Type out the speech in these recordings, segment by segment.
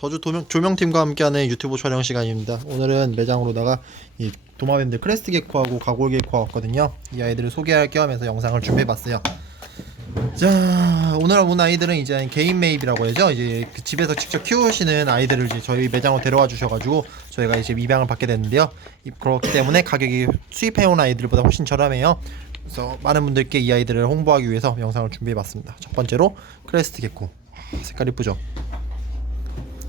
더주 도명, 조명팀과 함께하는 유튜브 촬영 시간입니다. 오늘은 매장으로다가 이 도마뱀들 크레스트 개코하고 가골 개코 왔거든요. 이 아이들을 소개할 겸 해서 영상을 준비해봤어요. 자, 오늘 온 아이들은 이제 개인 매입이라고 하죠. 이제 그 집에서 직접 키우시는 아이들을 이제 저희 매장으로 데려와 주셔가지고 저희가 이제 입양을 받게 됐는데요. 이- 그렇기 때문에 가격이 수입해온 아이들보다 훨씬 저렴해요. 그래서 많은 분들께 이 아이들을 홍보하기 위해서 영상을 준비해봤습니다. 첫 번째로 크레스트 개코. 색깔 이쁘죠?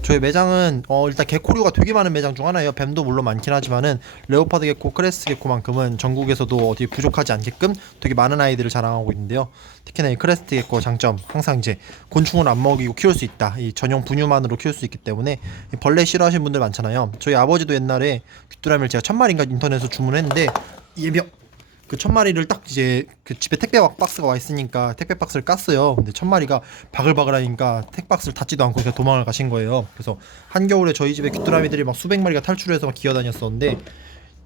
저희 매장은 어 일단 개코류가 되게 많은 매장 중 하나예요. 뱀도 물론 많긴 하지만은 레오파드 개코, 크레스 개코만큼은 전국에서도 어디 부족하지 않게끔 되게 많은 아이들을 자랑하고 있는데요. 특히나 이 크레스트 개코 장점 항상 이제 곤충을 안 먹이고 키울 수 있다. 이 전용 분유만으로 키울 수 있기 때문에 이 벌레 싫어하시는 분들 많잖아요. 저희 아버지도 옛날에 귀뚜라미를 제가 천 마리인가 인터넷에서 주문했는데 예병 그 천 마리를 딱 이제 그 집에 택배 박스가 와 있으니까 택배 박스를 깠어요. 근데 천 마리가 바글바글하니까 택 박스를 닫지도 않고 그냥 도망을 가신 거예요. 그래서 한겨울에 저희 집에 귀뚜라미들이 막 수백 마리가 탈출해서 막 기어다녔었는데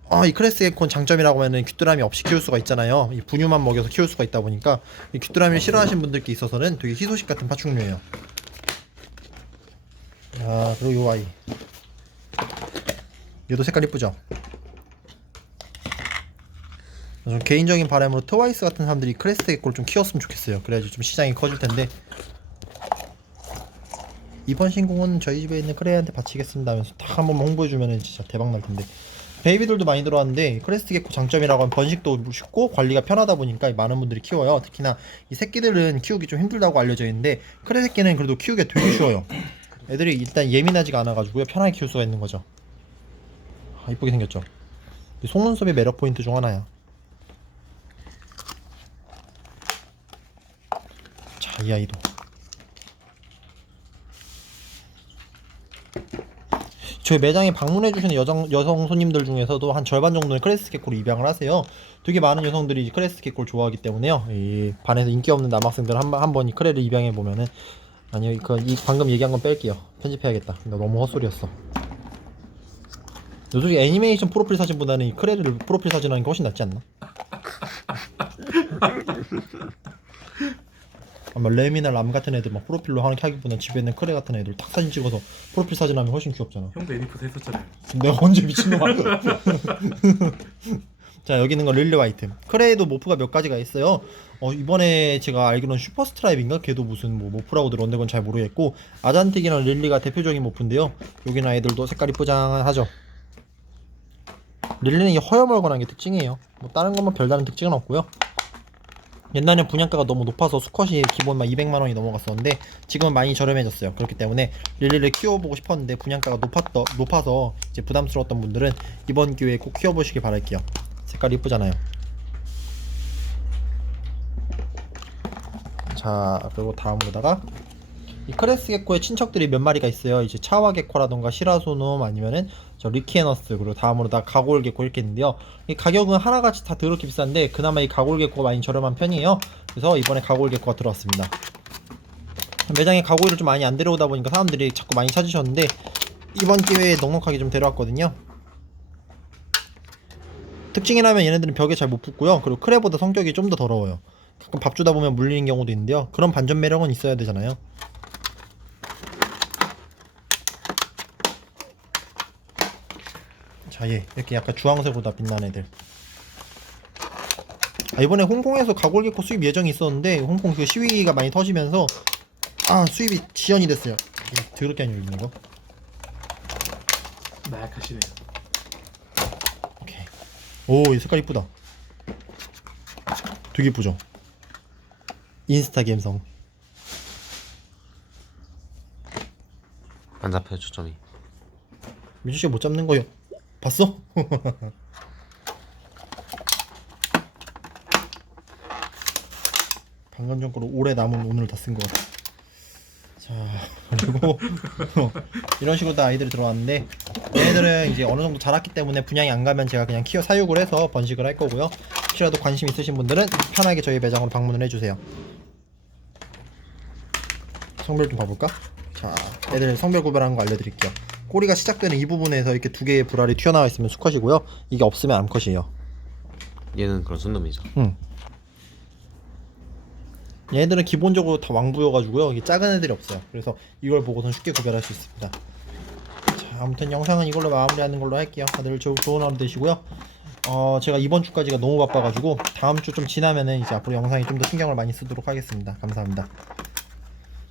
아, 이 크레스 에콘 장점이라고 하면은 귀뚜라미 없이 키울 수가 있잖아요. 이 분유만 먹여서 키울 수가 있다 보니까 이 귀뚜라미를 싫어하시는 분들께 있어서는 되게 희소식 같은 파충류예요. 아, 그리고 요 아이. 얘도 색깔 이쁘죠? 좀 개인적인 바람으로 트와이스 같은 사람들이 크레스트 개코를 좀 키웠으면 좋겠어요. 그래야지 좀 시장이 커질 텐데 이번 신공은 저희 집에 있는 크레한테 바치겠습니다 하면서 딱 한번 홍보해주면 진짜 대박 날 텐데 베이비들도 많이 들어왔는데 크레스트 개코 장점이라고 하면 번식도 쉽고 관리가 편하다 보니까 많은 분들이 키워요. 특히나 이 새끼들은 키우기 좀 힘들다고 알려져 있는데 크레 새끼는 그래도 키우기가 되게 쉬워요. 애들이 일단 예민하지가 않아가지고요 편하게 키울 수가 있는 거죠. 아, 이쁘게 생겼죠. 이 속눈썹의 매력 포인트 중 하나야. 이 아이도. 저희 매장에 방문해 주시는 여성 여성 손님들 중에서도 한 절반 정도는 크레스트 개코를 입양을 하세요. 되게 많은 여성들이 크레스트 개코를 좋아하기 때문에요. 이 반에서 인기 없는 남학생들 한번 한번 이 크레를 입양해 보면은 아니요, 그 이 방금 얘기한 건 뺄게요. 편집해야겠다. 나 너무 헛소리였어. 너 솔직히 애니메이션 프로필 사진보다는 이 크레를 프로필 사진 하는 게 훨씬 낫지 않나? 아마 램이나 람 같은 애들 막 프로필로 하는 하기보다 집에 있는 크레 같은 애들 딱 사진 찍어서 프로필 사진 하면 훨씬 귀엽잖아. 형도 애니포스 했었잖아요. 내가 언제 미친놈아. 자 여기 있는 건 릴리 화이트. 크레에도 모프가 몇 가지가 있어요. 어, 이번에 제가 알기로는 슈퍼 스트라이브인가 걔도 무슨 뭐 모프라고 들었는데 그건 잘 모르겠고 아잔틱이랑 릴리가 대표적인 모프인데요. 여기는 아이들도 색깔이 포장하죠. 릴리는 이 허여멀건한 게 특징이에요. 뭐 다른 것만 별다른 특징은 없고요. 옛날엔 분양가가 너무 높아서 수컷이 기본 막 200만 원이 넘어갔었는데 지금은 많이 저렴해졌어요. 그렇기 때문에 릴리를 키워보고 싶었는데 분양가가 높았더, 높아서 이제 부담스러웠던 분들은 이번 기회에 꼭 키워보시길 바랄게요. 색깔 이쁘잖아요. 자 그리고 다음으로다가 이 크레스 개코의 친척들이 몇 마리가 있어요. 이제 차와 개코라던가 시라소놈 아니면은 저 리키에너스 그리고 다음으로 다 가골 개코 이렇게 있는데요. 이 가격은 하나같이 다 더럽게 비싼데 그나마 이 가골 개코가 많이 저렴한 편이에요. 그래서 이번에 가골 개코가 들어왔습니다. 매장에 가골을 좀 많이 안 데려오다 보니까 사람들이 자꾸 많이 찾으셨는데 이번 기회에 넉넉하게 좀 데려왔거든요. 특징이라면 얘네들은 벽에 잘 못 붙고요. 그리고 크레보다 성격이 좀 더 더러워요. 가끔 밥 주다 보면 물리는 경우도 있는데요. 그런 반전 매력은 있어야 되잖아요. 자, 얘 이렇게 약간 주황색보다 빛나는 애들. 아, 이번에 홍콩에서 가골개코 수입 예정이 있었는데 홍콩 그 시위가 많이 터지면서 아 수입이 지연이 됐어요. 이 더럽게 안 열리는 거. 나약하시네요. 오케이. 오, 이 색깔 이쁘다. 되게 이쁘죠? 인스타 감성. 안 잡혀요 초점이 민주 씨가 못 잡는 거요. 봤어? 방금 전 거로 오래 남은 오늘 다쓴것 같아. 자, 그리고 이런 식으로 다 아이들이 들어왔는데 얘네들은 이제 어느 정도 자랐기 때문에 분양이 안 가면 제가 그냥 키워 사육을 해서 번식을 할 거고요. 혹시라도 관심 있으신 분들은 편하게 저희 매장으로 방문을 해주세요. 성별 좀 봐볼까? 자, 애들 성별 구별하는 거 알려드릴게요. 꼬리가 시작되는 이 부분에서 이렇게 두 개의 불알이 튀어나와 있으면 수컷이고요. 이게 없으면 암컷이에요. 얘는 그런 순놈이죠 응. 얘네들은 기본적으로 다 왕부여가지고요. 이게 작은 애들이 없어요. 그래서 이걸 보고선 쉽게 구별할 수 있습니다. 아무튼 영상은 이걸로 마무리하는 걸로 할게요. 다들 조, 좋은 하루 되시고요. 어, 제가 이번 주까지가 너무 바빠가지고 다음 주 좀 지나면은 이제 앞으로 영상에 좀 더 신경을 많이 쓰도록 하겠습니다. 감사합니다.